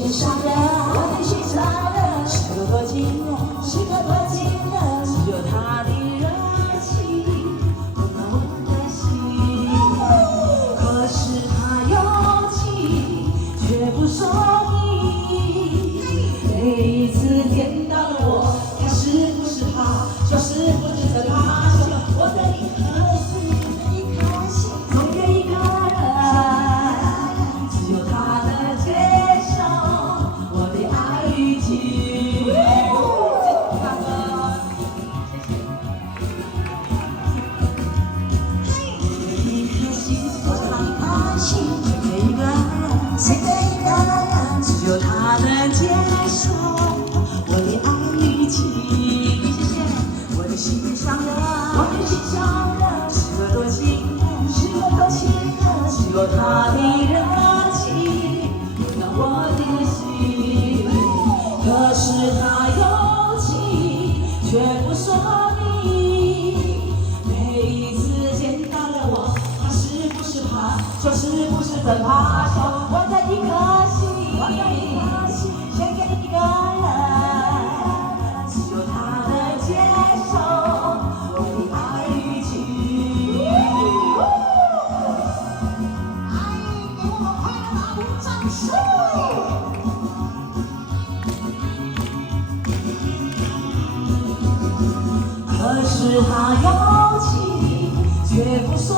心上人，我的心上人，是个多情人，是个多情人，只有他的热情温暖我的心。可是他有情却不说明，每一次见到了我，他是不是怕，就是不是在怕羞。我的一颗心，总有一个人，只有他能接受我的爱与情。大哥，一颗心，我常开心，总有一个人，谁的一个人，只有他能接受我的爱与情。谢谢，我的心上人，我的心上人，是个多情人，是个多情人，只有他的热情温暖我的心。可是他有情却不说明，每一次见到了我，他是不是怕，就是不是很怕羞。我的一颗心，我的一颗心，献给一个人，只有他能接受我的爱与情。哎，给我们快乐大鼓掌声！可是他有情却不说